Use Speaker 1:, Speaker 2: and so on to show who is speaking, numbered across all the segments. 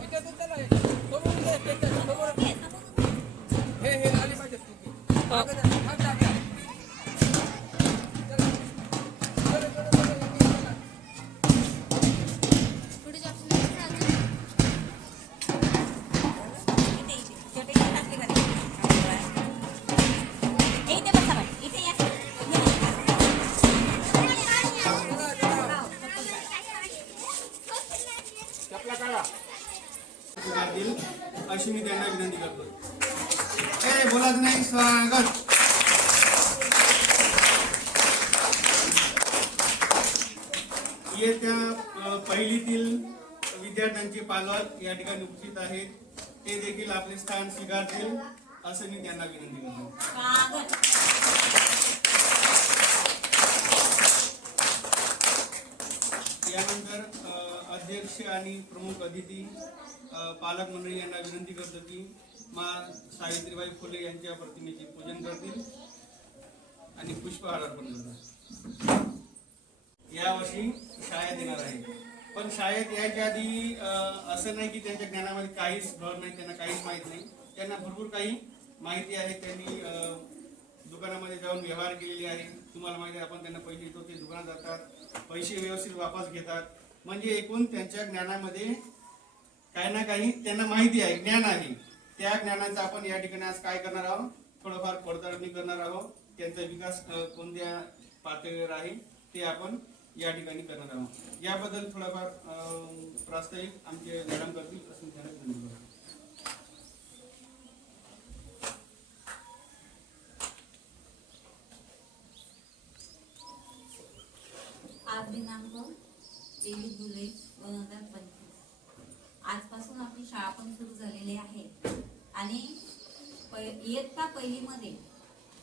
Speaker 1: ওইটা তো তাহলে তবু দেখতে তবু इयत्ता पहिलीतील विद्यार्थ्यांचे पालक या ठिकाणी उपस्थित आहेत. ते देखील आपले स्थान स्वीकारतील असं मी त्यांना विनंती करतो. यानंतर अध्यक्ष आणि प्रमुख अतिथी पालक मंडळी यांना विनंती करतो की मा सावित्रीबाई फुले यांच्या प्रतिमेचे पूजन करतील आणि पुष्पहार अर्पण करतील. यावर्षी शाळेत येणार आहे. पण शाळेत यायच्या आधी असं नाही की त्यांच्या ज्ञानामध्ये काहीच भर नाही त्यांना काहीच माहीत नाही. त्यांना भरपूर काही माहिती आहे. त्यांनी दुकानामध्ये जाऊन व्यवहार केलेले आहे तुम्हाला माहिती आहे आपण त्यांना पैसे देतो ते दुकानात जातात. पैसे व्यवस्थित वापस घेतात. म्हणजे एकूण त्यांच्या ज्ञानामध्ये काही ना काही त्यांना माहिती आहे ज्ञान आहे. त्या ज्ञानाचा आपण या ठिकाणी आज काय करणार आहोत? थोडंफार पडताळणी करणार आहोत. त्यांचा विकास कोणत्या पातळीवर आहे ते आपण या ठिकाणी करणार आहोत याबद्दल थोडाफार प्रास्ताविक आमचे मॅडम करतील. असं त्यांना
Speaker 2: आज दिनांक तेवीस जुलै दोन हजार पंचवीस. आजपासून आपली शाळा पण सुरू झालेली आहे. आणि पै- इयत्ता पहिलीमध्ये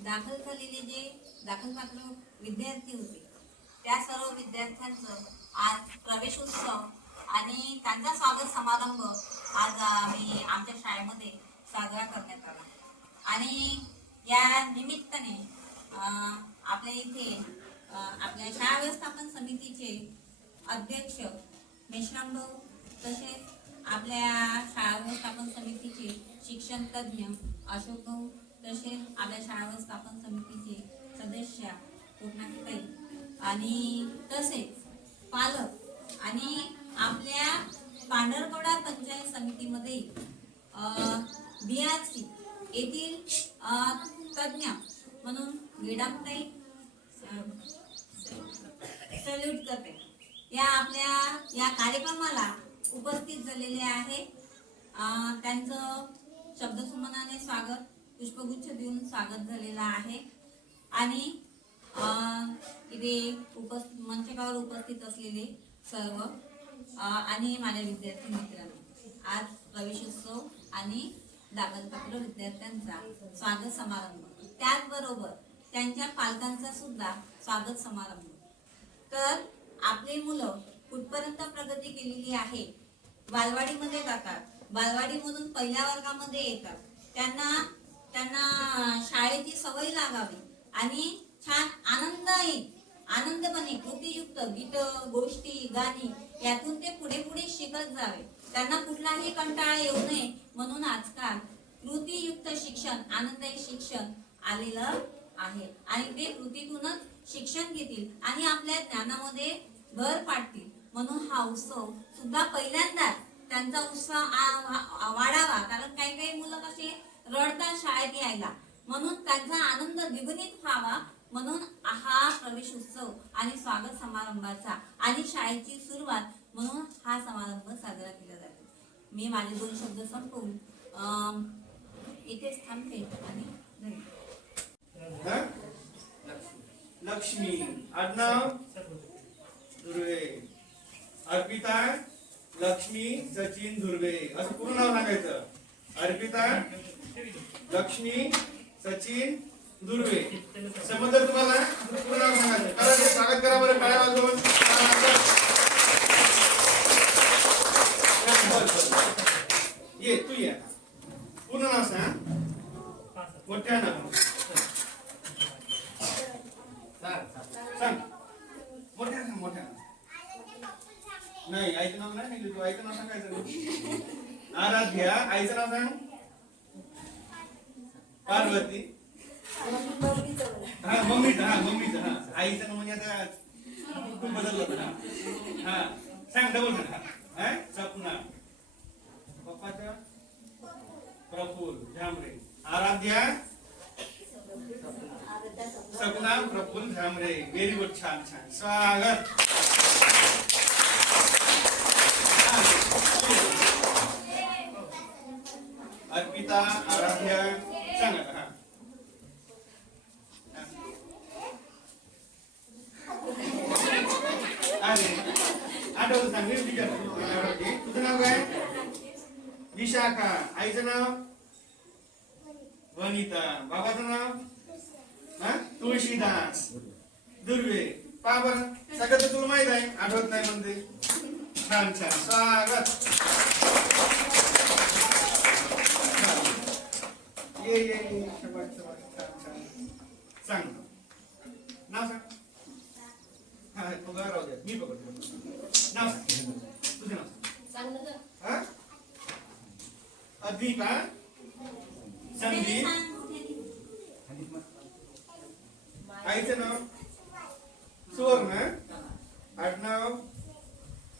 Speaker 2: दाखल झालेले जे दाखल पात्र विद्यार्थी होते त्या सर्व विद्यार्थ्यांचं आज प्रवेश उत्सव आणि त्यांचा स्वागत समारंभ आज आम्ही आमच्या शाळेमध्ये साजरा करण्यात आला. आणि या निमित्ताने आपल्या इथे आपल्या शाळा व्यवस्थापन समितीचे अध्यक्ष मेश्राम भाऊ तसेच आपल्या शाळा व्यवस्थापन समितीचे शिक्षण तज्ज्ञ अशोक भाऊ तसेच आपल्या शाळा व्यवस्थापन समितीचे सदस्य पूर्णाताई आणि तसेच पालक आणि आपल्या पांढरकोडा पंचायत समितीमध्ये बी आर सी येथील तज्ञ तज्ज्ञ म्हणून गेडामताई सल्यूट करते. या आपल्या या कार्यक्रमाला उपस्थित झालेले आहे त्यांचं शब्दसुमनाने स्वागत पुष्पगुच्छ देऊन स्वागत झालेलं आहे. आणि इथे उपस्थित मंचकावर उपस्थित असलेले सर्व आणि माझ्या विद्यार्थी मित्रांनो आज प्रवेशोत्सव आणि दाखलपत्र विद्यार्थ्यांचा स्वागत समारंभ. त्याचबरोबर त्यांच्या पालकांचा सुद्धा स्वागत समारंभ. तर आपली मुलं कुठपर्यंत प्रगती केलेली आहे? बालवाडीमध्ये जातात. बालवाडीमधून पहिल्या वर्गामध्ये येतात. त्यांना त्यांना शाळेची सवय लागावी आणि छान आनंदही आनंदपणे कृतीयुक्त गीत गोष्टी गाणी यातून ते पुढे पुढे शिकत जावे. त्यांना कुठलाही कंटाळा येऊ नये. म्हणून आजकाल कृतीयुक्त शिक्षण आनंददायी शिक्षण आलेलं आहे. आणि ते कृतीतूनच शिक्षण घेतील आणि आपल्या ज्ञानामध्ये भर पाडतील. म्हणून हा उत्सव सुद्धा पहिल्यांदाच त्यांचा उत्साह वाढावा. कारण काही काही मुलं कसे रडतात शाळेत यायला. म्हणून त्यांचा आनंद द्विगुणित व्हावा. म्हणून हा प्रवेश उत्सव आणि स्वागत समारंभाचा आणि शाळेची सुरुवात म्हणून हा समारंभ साजरा केला जातो. मी माझे दोन शब्द संपवून इथेच थांबते आणि
Speaker 1: लक्ष्मी. आडनाव? धुर्वे अर्पिता? लक्ष्मी सचिन धुर्वे असं पूर्ण नाव सांगायचं. अर्पिता? लक्ष्मी सचिन दुर्वे. समजलं तुम्हाला पूर्ण नाव करा स्वागत करा बरं वाजवून बरं, बरं. ये तू ये पूर्ण नाव सांग. मोठ्या नाव सांग मोठ्या सांग मोठ्या नाही आईचं नाव नाही सांगितलं तू. आईचं नाव सांगायचं आराध्या आईचं नाव सांग. पार्वती. आईचं नाव म्हणजे आता खूप बदललं होतं ना. हा सांग डबल सांग सपना. पप्पाचं? प्रफुल झामरे आराध्या? सपना प्रफुल झामरे व्हेरी गुड छान छान. स्वागत. अर्पिता आराध्या. सांगा हा. आठवलं सांग मी तुझं नाव काय? विशाखा आईचं नाव? वनिता. बाबाचं नाव? हा? तुळशीदास. दुर्वे. पाबर सगळं तर तुला माहीत आहे. आठवत नाही म्हणते छान छान. स्वागत. ये ये ये. शाबास, छान छान. सांग. नाव सांग. हा गाव राहू मी पकडतो. नाव सांग. तुझं नाव सांग. हा? अद्विका संदीप? आईचं नाव? सुवर्ण आडनाव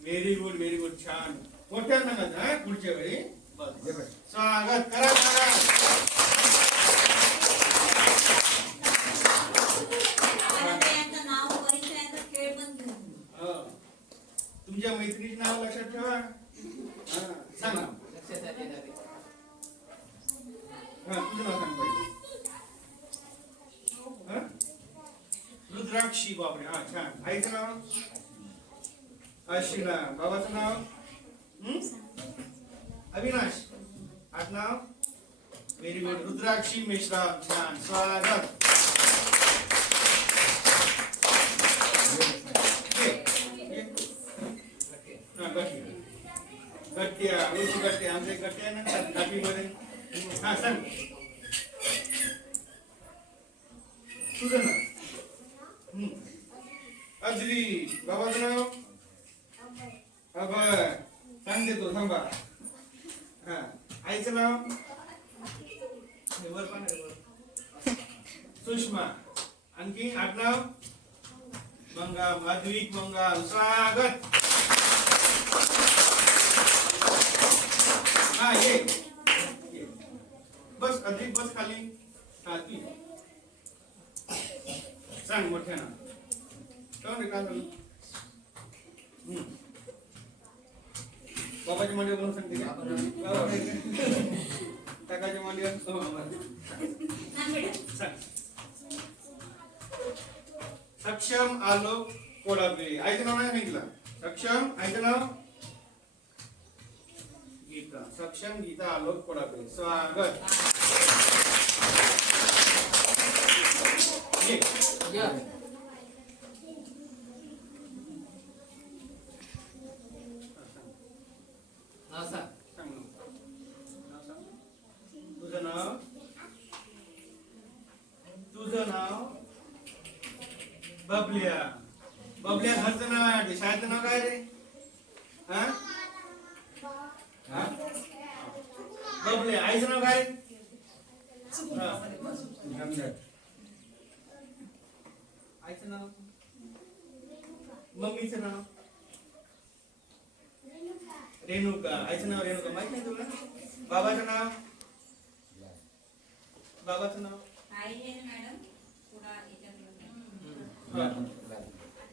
Speaker 1: व्हेरी गुड व्हेरी गुड छान. मोठ्या सांगायचं हा पुढच्या वेळी. बस. स्वागत करा करा
Speaker 2: आता यांचं नाव परिचयाचा खेळ पण घेऊ
Speaker 1: हो. तुझ्या मैत्रिणीचे नाव लक्षात ठेवा. हा, सांगा. हा तुझं नाव सांग पहिले रुद्राक्षी बापरे हा छान. आईचं नाव? अशिला बाबाचं नाव? अविनाश. अविनाश आडनाव व्हेरी गुड रुद्राक्षी मेश्राम छान. स्वागत ये, ये. हा, गट्टी. गट्ट्या आमचे गाठीमध्ये हा सांग तुझं नाव? हं. अजरी बाबाचं नाव अभय. सांग देतो थांबा. हा. आईचं नाव? वर. सुषमा. आणखी आडनाव मंगा माधविक मंगा स्वागत. हा ये. बस अधिक बस खाली. हा ती सांग मोठ्या ना कोण रे काय झालं हम्म. म्हणून सांगते का? बाबा सक्षम आलो कोडाबे ऐकलं नाव नाही सांगितलं. सक्षम ऐकलं नाव गीता सक्षम गीता आलोक पडावे स्वागत ये. हा, सांग. सांग नाव. नाव सांग. तुझं नाव तुझं नाव बबल्या बबल्या घरचं नाव आहे वाटतं. शाळेचं नाव काय रे हा हा? बबल्या आईचं नाव काय हा. आईचं नाव मम्मीचं नाव रेणुका आईचं नाव रेणुका माहीत नाही तुला? बाबाचं नाव? बाबाचं नाव.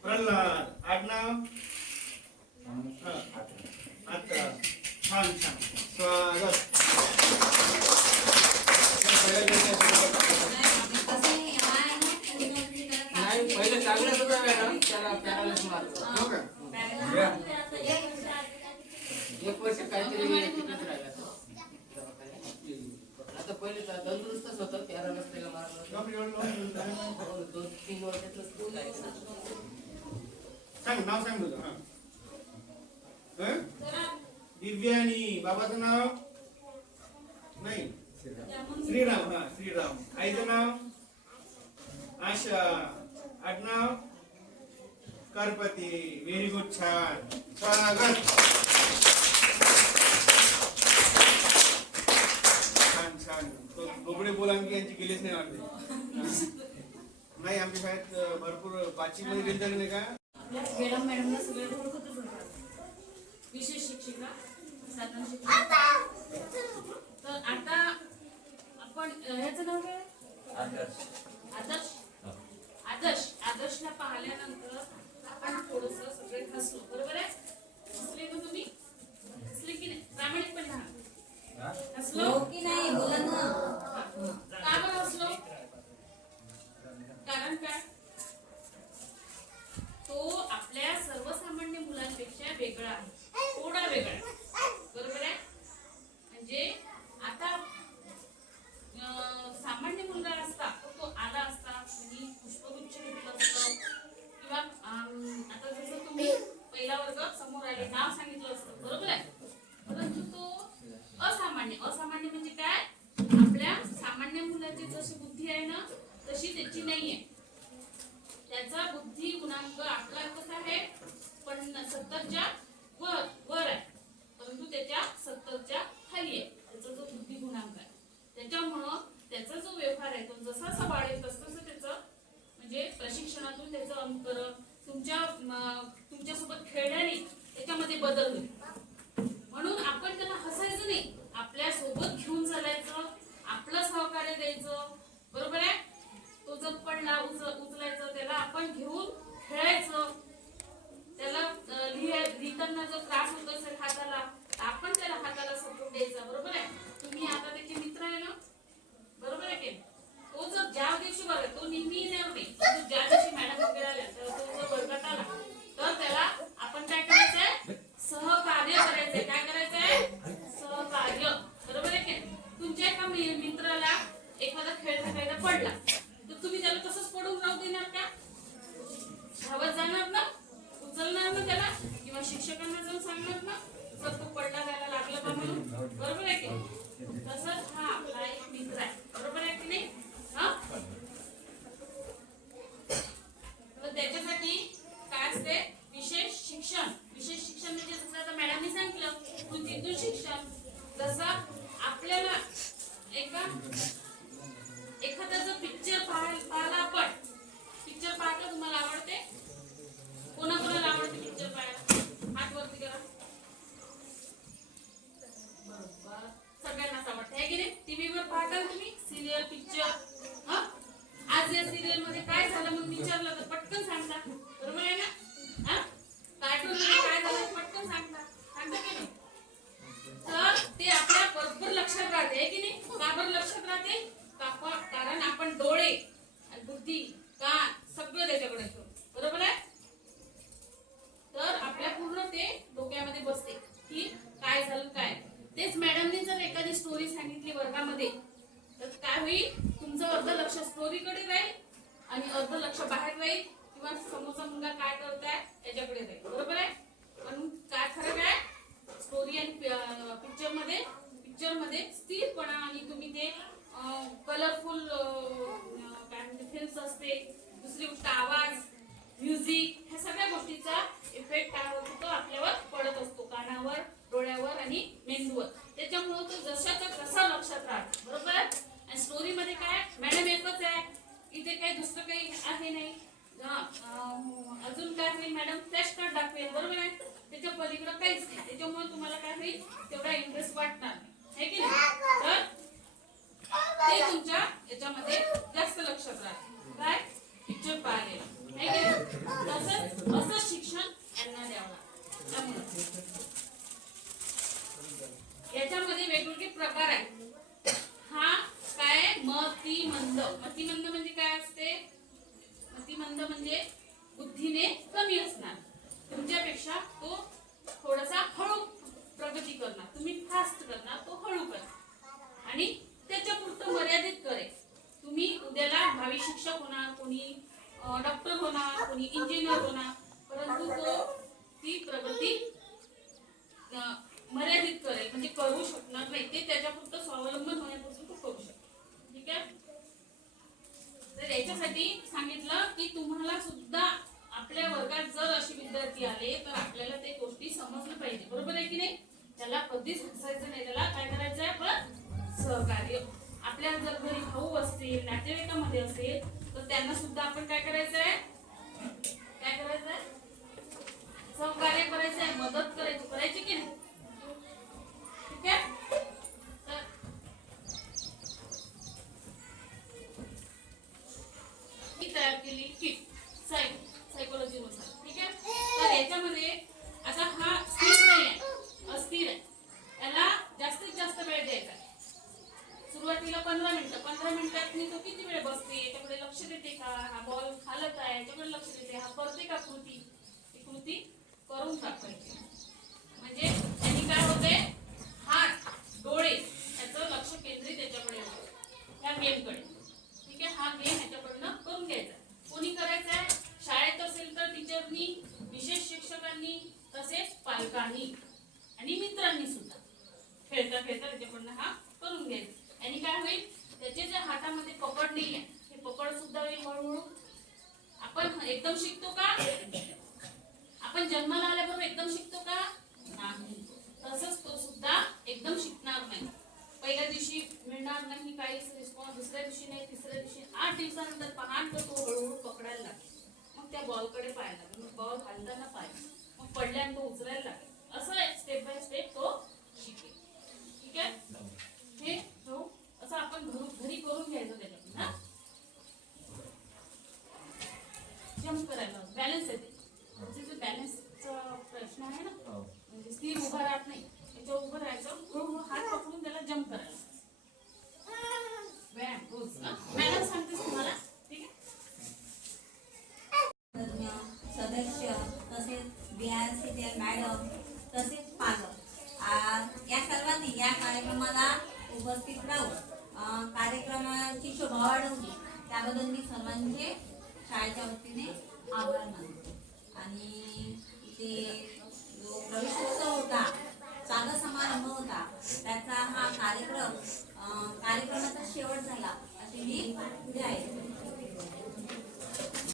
Speaker 1: प्रल्हाद. आडनाव हा. आता छान छान. स्वागत.
Speaker 3: नाही पहिले चांगलंच होतं मॅडम त्याला
Speaker 1: हो का?
Speaker 3: एक वर्ष काहीतरी तिथेच राहिला तो. आता पहिले तर तंदुरुस्तच होतं पॅरालिस त्याला मारलं. हो, दोन तीन वर्षाचं स्कूल आहे
Speaker 1: सांग नाव सांग तुझं हा. हं? दिव्यानी बाबाचं नाव? नाही. श्रीराम हा श्रीराम. आईचं नाव? आशा. आडनाव करपती. व्हेरी गुड छान. स्वागत छान छान तो बोबडे बोल आणखी यांची गेलीच नाही वाटते. नाही आमच्या शाळेत भरपूर पाचवी मध्ये गेली तरी नाही का?
Speaker 4: मॅडम मॅडमला सगळे ओळखतच होतात विशेष शिक्षिका साधन शिक्षिका. तर आता आपण ह्याचं नाव काय? आदर्श. आदर्श. आदर्शला पाहिल्यानंतर आपण थोडस सगळे हसलो बरोबर आहे हसले का तुम्ही हसले की नाही प्रामाणिकपणे राहा हसलो
Speaker 2: हो की नाही बोला ना
Speaker 4: का बरं हसलो कारण काय तो आपल्या सर्वसामान्य मुलांपेक्षा वेगळा आहे थोडा वेगळा आहे बरोबर आहे म्हणजे आता अं, सामान्य मुलगा असता तर तो आला असता आणि पुष्पगुच्छ घेतलं असतं किंवा अं, आता जसं तुम्ही पहिला वर्ग समोर आले नाव सांगितलं असतं बरोबर आहे परंतु तो असामान्य असामान्य म्हणजे काय आपल्या सामान्य मुलाची जशी बुद्धी आहे ना तशी त्याची नाहीये त्याचा बुद्धी गुणांक आपला कसा आहे. पण सत्तरच्या वर वर आहे. परंतु त्याच्या सत्तरच्या खाली आहे. त्याचा जो बुद्धी गुणांक आहे. त्याच्यामुळं त्याचा जो व्यवहार आहे तो जसा जसा वाढेल तस तसं त्याचं म्हणजे प्रशिक्षणातून त्याचं अनुकरण तुमच्या तुमच्यासोबत खेळण्याने त्याच्यामध्ये बदल होईल. म्हणून आपण त्याला हसायचं नाही. आपल्यासोबत घेऊन चालायचं आपलं सहकार्य द्यायचं. बरोबर आहे? तो जर पडला उच उचलायचं त्याला आपण घेऊन खेळायचं. त्याला लिहाय लिहिताना जर त्रास होत असेल हाताला आपण त्याला हाताला सपोर्ट द्यायचा बरोबर आहे? तुम्ही आता त्याचे मित्र आहे ना बरोबर आहे की तो जर ज्या दिवशी बघा तो नेहमी येणार नाही परंतु ज्या दिवशी मॅडम वगैरे आल्या तर तो जर वर्गात आला तर त्याला आपण काय करायचंय सहकार्य करायचंय काय करायचंय सहकार्य बरोबर आहे की तुमच्या एका मि- मित्राला एखादा खेळ खेळायला पडला तर तुम्ही त्याला तसंच पडून राहू देणार का धावत जाणार ना उचलणार ना त्याला किंवा शिक्षकांना जाऊन सांगणार ना सर तो पडला त्याला लागलं का म्हणून बरोबर आहे की तसंच हा आपला एक मित्र आहे बरोबर आहे की नाही हा तर त्याच्यासाठी काय असते विशेष शिक्षण विशेष शिक्षण म्हणजे जसं आता मॅडमने सांगितलं बुद्धीतून शिक्षण जसं आपल्याला एका एखादा जर पिक्चर पाहायला आपण पिक्चर पाहायला तुम्हाला आवडते कोणाकोणाला आवडते पिक्चर पाहायला हात वरती करा बरोबर सगळ्यांनाच आवडते आहे की नाही टीव्हीवर पाहता ना तुम्ही सिरियल पिक्चर हा आज या सिरियलमध्ये काय झालं म्हणून विचारलं तर पटकन सांगता बरोबर आहे ना हा कार्टून मध्ये काय झालं पटकन सांगता सांगता की नाही तर ते आपल्या बरोबर लक्षात राहते है की नाही का बरं लक्षात राहते का- कारण आपण डोळे आणि बुद्धी कान सगळं त्याच्याकडे ठेवतो बरोबर आहे तर आपल्या पूर्ण ते डोक्यामध्ये बसते की काय झालं काय तेच मॅडमने जर एखादी स्टोरी मध्ये. तर काय होईल? तुमचं अर्ध लक्ष स्टोरीकडे राहील आणि अर्ध लक्ष बाहेर राहील किंवा समोरचा मुलगा काय करताय त्याच्याकडे राहील बरोबर आहे? म्हणून काय फरक आहे? स्टोरी आणि पिक्चरमध्ये पिक्चरमध्ये स्थिरपणा आणि तुम्ही ते कलरफुल काय म्हणते फिल्म्स असते. दुसरी गोष्ट आवाज म्युझिक ह्या सगळ्या गोष्टीचा इफेक्ट काय होतो तो आपल्यावर पडत असतो. कानावर डोळ्यावर आणि मेंदूवर. त्याच्यामुळे तो जशाचा तसा लक्षात राहतो. बरोबर? आणि स्टोरी मध्ये काय? मॅडम एकच आहे. इथे काही दुसरं काही आहे नाही. अजून काय होईल मॅडम त्याच कार्ड दाखवेल बरोबर आहे? त्याच्या पलीकडे काहीच नाही. त्याच्यामुळे तुम्हाला काय होईल? तेवढा इंटरेस्ट वाटणार नाही. है की नाही? तर ते तुमच्या याच्यामध्ये जास्त लक्षात राहते काय? पिक्चर पाहिले तसंच असं शिक्षण यांना द्यावं लागतं. त्यामुळे. याच्यामध्ये वेगवेगळे प्रकार आहेत. हा काय मतिमंद. मतिमंद म्हणजे काय असते? मतिमंद म्हणजे बुद्धीने कमी असणार. तुमच्यापेक्षा तो थोडासा हळू प्रगती करणार. तुम्ही फास्ट करणार तो हळू करणार. आणि त्याच्या पुरतं मर्यादित करेल. तुम्ही उद्याला भावी शिक्षक होणार कोणी डॉक्टर होणार कोणी इंजिनियर होणार. परंतु तो ती प्रगती मर्यादित करेल. म्हणजे करू शकणार नाही. ते त्याच्यापुरतं स्वावलंबन होण्यापासून तो करू शकतो. ठीक आहे? तर याच्यासाठी सांगितलं की तुम्हाला सुद्धा आपल्या वर्गात जर असे विद्यार्थी आले तर आपल्याला ते गोष्टी समजलं पाहिजे. बरोबर आहे की नाही? त्याला कधीच हसायचं नाही. त्याला काय करायचं आहे पण सहकार्य. आपल्या जर घरी भाऊ असतील नातेवाईकामध्ये असेल तर त्यांना सुद्धा आपण काय करायचं आहे काय करायचं आहे सहकार्य करायचं आहे मदत करायची. करायची की नाही? Yeah. नाही आहे हे पकड सुद्धा होईल हळूहळू आपण एकदम शिकतो का? आपण जन्माला आल्याबरोबर एकदम शिकतो का? नाही. तसंच तो सुद्धा एकदम शिकणार नाही. पहिल्या दिवशी मिळणार नाही काहीच रिस्पॉन्स दुसऱ्या दिवशी नाही तिसऱ्या दिवशी आठ दिवसानंतर पहान तर तो हळूहळू पकडायला लागेल. मग त्या बॉलकडे पाहायला लागेल. मग बॉल हलताना पाहिजे मग पडल्यानं तो उचलायला लागेल. असं स्टेप बाय स्टेप तो शिकेल. ठीक आहे? हे असं आपण घरू घरी करून घ्यायचं त्याच्यातून
Speaker 2: for balance, a balance.